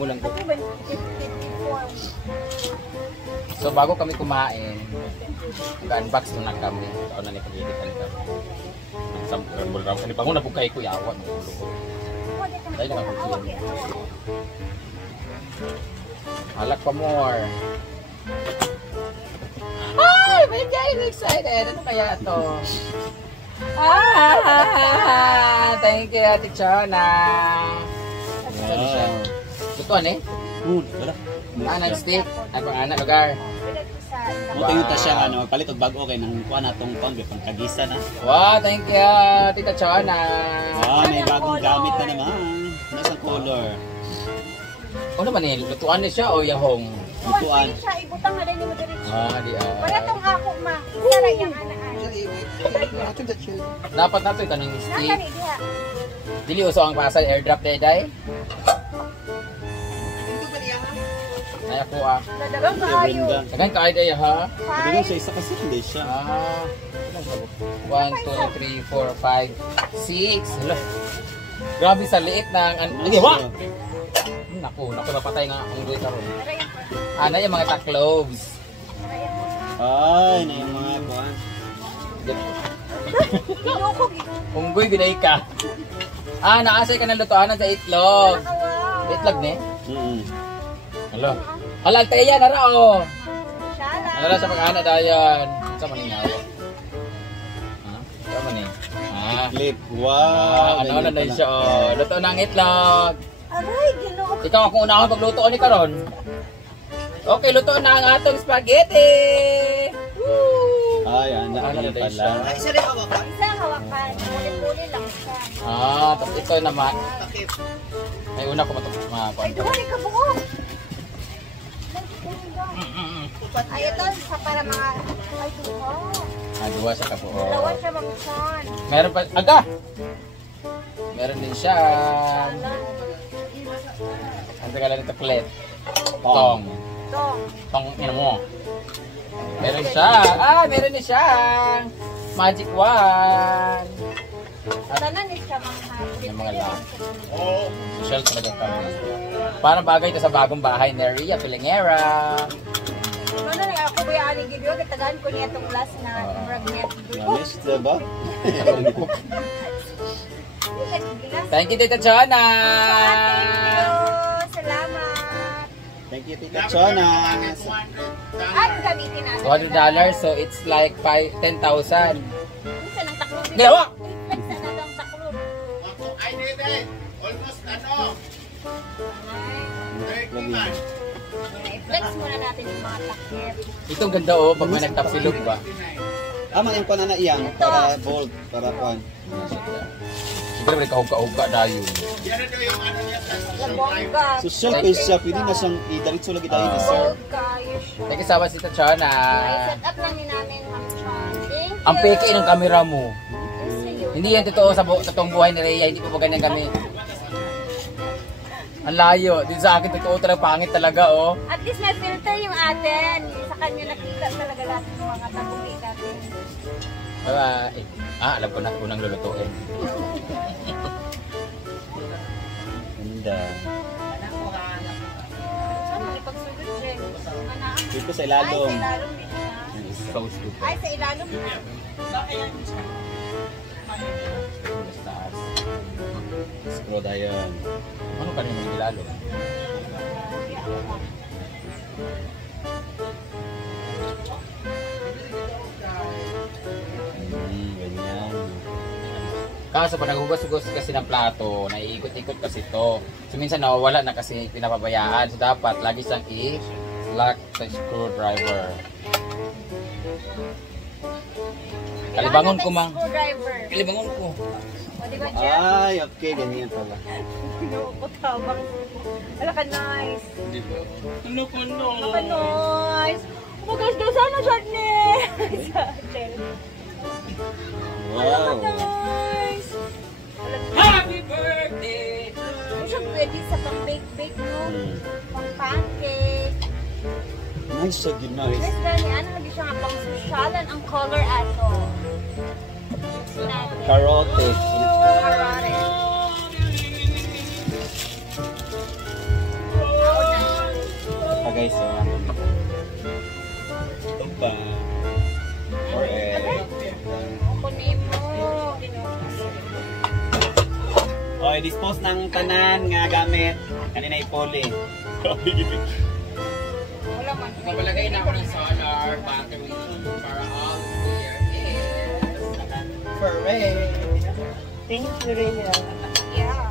Amo lang ko. Ako ba 54? So bago kami kumain, mag-unbox muna kami. Ako na nipag-editan kami. Ang sampul raw. Ano bangon na po kayo ko yawan. Dahil na ako. Halak pa more. Ay! I'm getting excited! Ano kaya ito? Thank you, Ate Chona! Ano siya? Lutuan eh? Wala. Non-stick? Ay, pang-anak lugar? Tayo ta siya, palit og bago kay nang kuha na itong pangkagisa na. Wow, thank you, Tita Chona! May bagong gamit na naman. Nasa color. Ano ba niya? Lutuan niya siya o yahong? Lutuan. Siya, ibutang nga rin mo diretso. Di Para itong ako, ma. Sara yung anaan. Dapat na ito itanong stick. Nakani diha. Dili uso ang pasal airdrop day. Ay ako Dadagang kaayo. Sagan ka day ha? Sabi nga siya isa kasi hindi siya. 1, 2, 3, 4, 5, 6. Hala. Grabe sa liit ng hindi wa. Naku, napatay nga ang duit karon. Ana yung mga cloves. Ay, na yung mga kuhan. Unggoy ginay ka. Naasay ka ng lutoanan sa itlog. Itlog ne? Hala. Halal tayo yan, nara o. Nara sa pag-ana dayan. Sa maningaw. Sa maning. Clip. Wow. Ano na siya o. Luto ng itlog. Aray, ginoo. Ikaw akong unahon pagluto ni karon. Okay, luto na ang atong spaghetti. Ay, anak na pala. Isa hawakan. Muli-muli lang siya. Tapos ito naman. Ay, una ko Ay, duwali ka buo. Ay, ito sa para mga... Ay, duwa. Duwa siya kapo. Dalawa siya mamsan. Meron pa... Aga! Meron din siya. Ang tagal nito plate. Tong. Tong, ino mo. Meron siya. Meron na siya. Magic wand. Tanan ni siya Yung mga lang. Social talaga kami. Parang bagay ito sa bagong bahay ni Ria Pilingera. Ano na ako ba yung video? Katagaan ko niya itong last na fragment. Honest, diba? Thank you, Tita Chona! Salamat! Thank you, Tita Chona! Ano gamitin natin? $200, so it's like 10,000. Minsan ang taklog. Ginawa! Flex na natin ang taklog. Ay, hindi. Almost ano? I-flex muna natin yung mga takip. Itong ganda pag may nagtapsilog ba? Yung panana iyang para bold, para pan. Siguro may kahugka-hugka dayo. Yan ito yung ano niya sa Labongga. Social case siya, pwede na siyang idaritso lagi tayo ni sir. Kayo siya. Thank you so much, Tita Chona. I-set up lang ni namin, Ma'am Chan. Thank you. Ang peke ng camera mo. Yes, Hindi yan totoo sa totoong buhay ni Rhea. Hindi po ba ganyan kami? Ang layo. Dito sa akin, totoo talaga. Pangit talaga, oh. At least may filter yung atin. Sa kanya nakita talaga lahat ng mga tabuhi natin. Alam ko na unang lulutuin. Ganda. Saan mo ipagsulot, Jen? Dito sa Ay, ilalong. sa ilalong din siya. Sauce ko. Ay, sa ilalong na. Scroll tayo. Ano ka rin yung ilalo? Ganyan. Kaso pag naghugas-hugas kasi ng plato, naiikot-ikot kasi to. So minsan nawawala na kasi pinapabayaan. So dapat lagi siyang i-lock sa screwdriver. Kalibangon ko, Mang. Screwdriver. Kalibangon ko. O, di ba, Jen? Ay, okay. Ganyan pala. Pinukutabang. Wala ka, nice. Ano ko no? Wala ka, nice. Oh my gosh, daw sana siya nice. Wow. Nice. Happy birthday! Ano siya pwede sa pang-bake-bake, no? Pang-pancake. Nice siya, good nice. Nice gani, ano lagi siya nga pang-sosyalan ang color ato. Karote. Karare. O, i-dispose ng tanan nga gamit. Kanina ipoli. Wala man. Kapalagay na ako ng solar battery para all clear is. Correct. Thank you, Rhea. Yeah.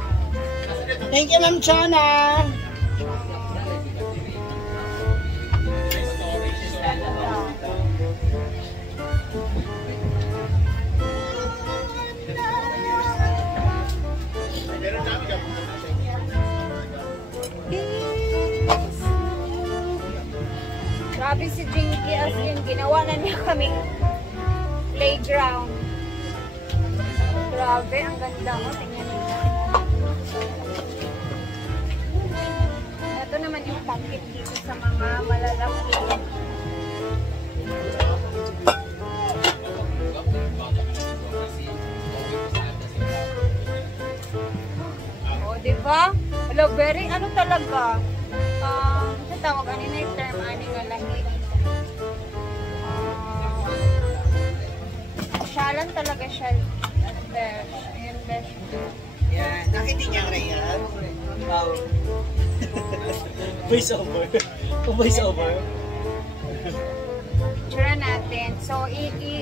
Thank you, Ma'am Chana. Grabe si Jinky as yun. Ginawa na niya kaming playground. Grabe, ang ganda mo. Tingnan niyo. Ito naman yung packet dito sa mga malalaki. Oh, diba? Hello, very ano talaga? Sa tawag, ano na yung term, ano nga lahi? Syalan talaga siya. Besh. Ayan, besh. Yan. Nakita niya, Rhea. Wow. Voice over. Voice over. Picture natin. So, ito,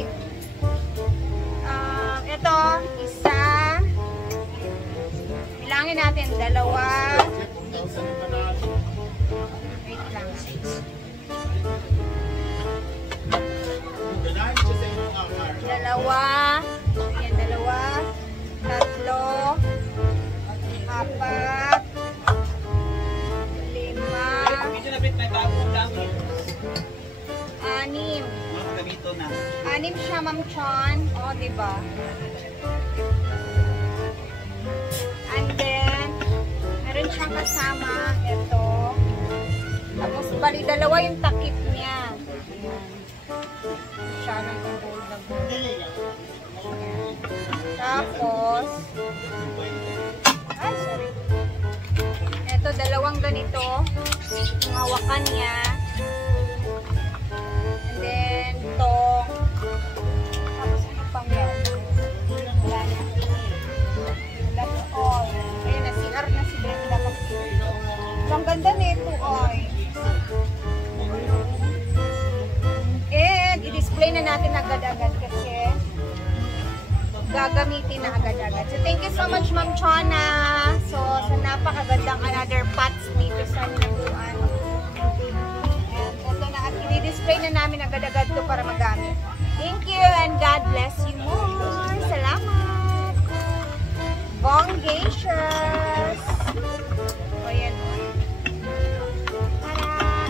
isa. Bilangin natin, dalawa. Wait lang. Dalawa. Ayan, dalawa. Tatlo. Apat. Lima. Medyo na may bagong gamit. Anim. Mga gamito na. Anim siya, Ma'am Chon. O, diba? And then, meron siyang kasama. Ito. Tapos, bali, dalawa yung takip niya. Ayan. Siya ng gold na gold. Ayan. Tapos, ay, sorry. Ito, dalawang ganito. Yung hawakan niya. And then, itong. Tapos, ano pang yan? Wala na. That's all. Ayan, na-CR na si Brenda. Ang ganda nito, ay. And, i-display na natin agad-agad kasi gagamitin na agad-agad. So, thank you so much, Ma'am Chona. So, sa napakagandang another pots dito sa Nabuan. And, ito na. At i-display na namin agad-agad to para magamit. Thank you and God bless you more. Salamat. Bongacious. O, yan. Tara.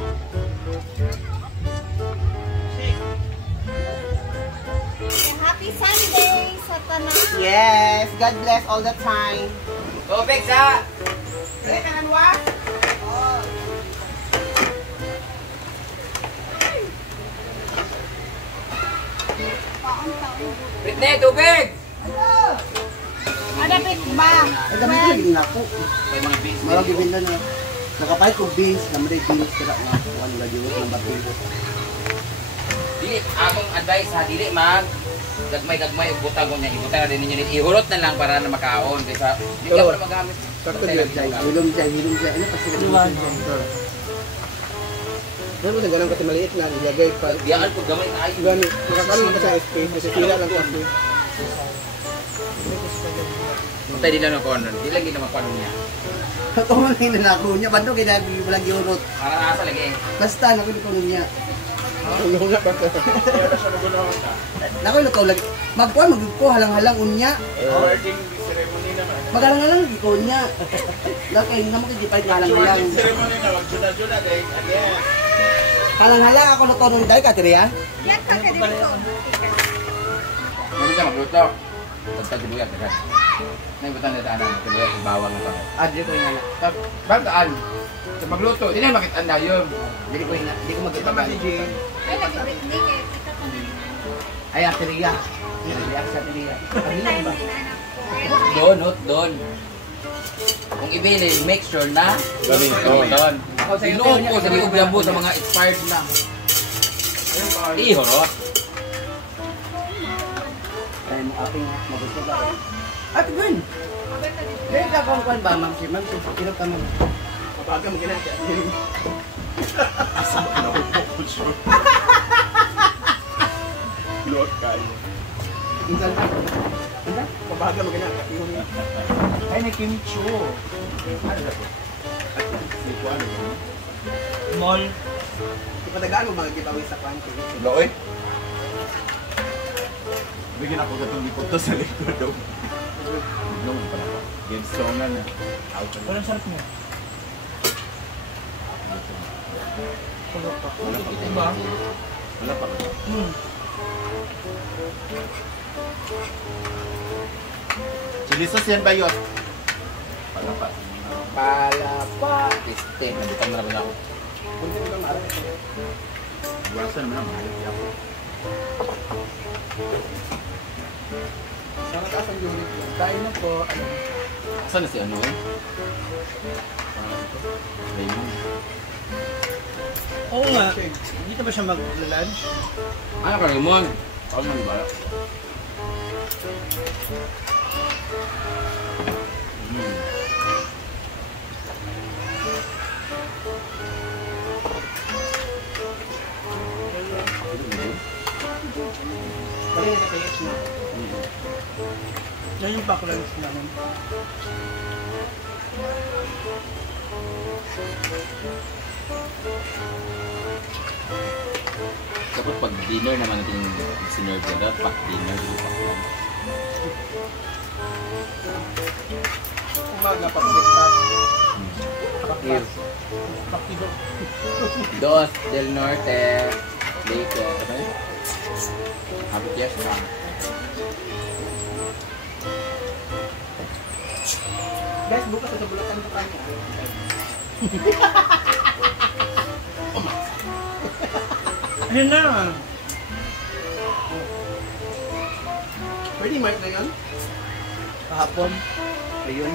Happy Sunday sa tanan. Yes. God bless all the time. Tubig sa! Rhea, kanan wa? Britney, tubig! Ano ba? Ay, dami ko lagi na ako. May mga beans. Marami binda na. Nakapahit ko beans. Naman beans. Kaya nga. Kung ano lagi ko ng batin ko. Dili, akong advice ha, dili mag gagmay butang ko niya, ibutang na din ninyo nito. Ihulot na lang para na makaon. Kaysa, hindi ka mo na magamit. Sakto dyan dyan. Hilom dyan. Hilom dyan. Ano pa sila dyan? Ano mo na ganang kasi maliit na. Ilagay pa. Biyaan ko gamay tayo. Gani. Nakakaroon ka sa space. Kasi sila lang kasi. Puntay din lang ng corner. Di lang ginawa ko niya. Ako man yung nanako niya. Ba't doon kailangan yung walang giurot? Para nasa lagi eh. Basta, nakulit ko niya. Nakulit ko lagi. Magpuan, magpuan, halang-halang unya. Awarding ceremony naman. Magalang-halang ikaw niya. Lakay, naman kayo pahit halang-halang. Awarding ceremony na, wag-juna-juna dahil again. Halang-halang ako luto nung dahil, Katriya. Yan, kaka dito. Hindi ka magluto. Basta dibuyat ka. Naibutang na daanan. Dibuyat sa bawang na pang. Adri ko yung anak. Bagtaan. Sa magluto. Hindi na makitanda yun. Hindi ko yung hindi ko magkita ba. Ay, nag-birthday kayo. Kita ka na. Ay, Katriya. Katriya sa Katriya. Kanina ba? Doon. Kung ibili, make sure na gamiton. Ako sa inuod ko, sa liog-labo sa mga expired na. Ihorot. Ay, aking magusto ba? Ate Gwen! Dahil ka kung kuhan ba, ma'am? Si ma'am, kirap ka ma'am. Kabaga mo ginagawa. Asa ba na po siya? Lord kayo. Insan ka. Kabaga mo ginagawa. Ay, na kimchi. Si Juan. Mall. Ipadagaan mo mga giveaway sa kwan. Loy. Bigyan ako gatong lipot to sa likod daw. Nung pa na. Game strong na. Walang sarap mo. Wala pa. Chili sauce yan ba yun? Wala pa. Palapa. Este, nandito na naman ako. Kunti mo lang maaari. Iwasan naman ang mahalik ako. Sa mataas ang unit. Kain na po. Saan na si ano eh? Raymond. Oo nga. Dito ba siya mag-lunch? Ano ka Raymond? Ako naman ba? Bali na sa na. Yan yung pack lunch namin. Dapat pag dinner naman natin sinerve ko. Dapat pag dinner, dito pag lunch. Umaga pa breakfast. Dos del Norte. Lake. Ano yun? Happy Fiesta. Guys, bukas sa bulatan ko kanya. Ayun na. Pwede mark na yun? Kahapon. Ayun.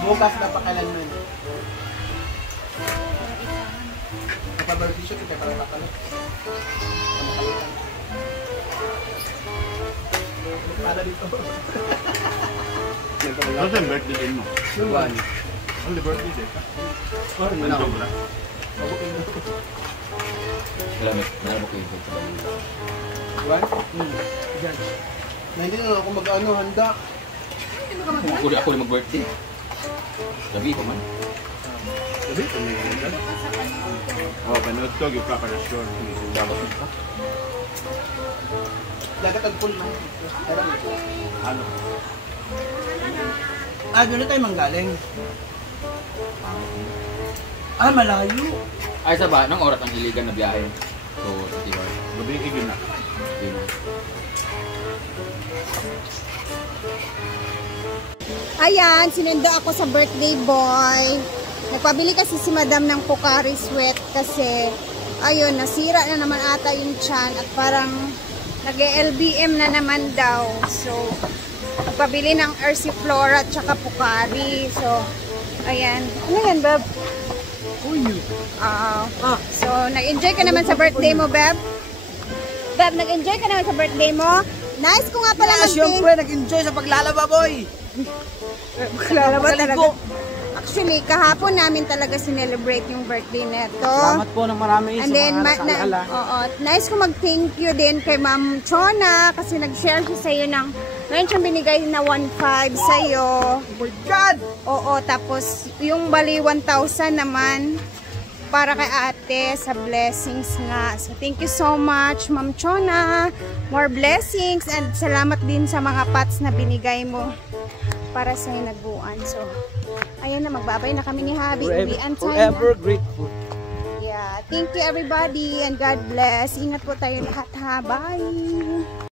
Bukas na pakalanman. Kapag-birthday siya, kita pala makalat. Kamakalitan. Pala dito. Ano yung birthday din mo? Juan. Ano yung birthday din? Ano Ano na? ba? Salamat. Nalabok ko yung sa balita. Juan? Diyan. Na hindi na ako mag-ano, handa. Ako na mag-birthday. Gabi ko man. Sabi ko may ganda. Oh, panood ko, yung preparasyon. Dapat nito. Dagat ang pool man. Ano? Doon na tayo manggaling. Malayo. Ay, sa ba? Nang oras ang iligan na biyahe? So, sa Tibar. Gabi igin na. Yun. Ayan, sinundo ako sa birthday boy. Nagpabili kasi si madam ng Pocari Sweat kasi ayun, nasira na naman ata yung tiyan at parang nag-LBM na naman daw. So, nagpabili ng RC Flora at saka Pocari. So, ayan. Ano yan, Beb? So, nag-enjoy ka naman sa birthday mo, Beb? Beb, nag-enjoy ka naman sa birthday mo? Nice ko nga pala Siyempre, nag-enjoy sa paglalaba, boy. Paglalaba talaga. Actually, kahapon namin talaga sinelebrate yung birthday neto. Salamat po ng marami And sa then, mga nakaala. nice ko mag-thank you din kay Ma'am Chona kasi nag-share siya sa'yo ng, ngayon siyang binigay na 1.5 sa'yo. Oh my God! Oo, tapos yung bali 1,000 naman para kay ate sa blessings nga. So, thank you so much, Ma'am Chona. More blessings and salamat din sa mga pots na binigay mo para sa hinaguan. So, ayan na, magbabay na kami ni Habi. Uwian tayo na. Forever grateful. Yeah, thank you everybody and God bless. Ingat po tayo lahat ha. Bye!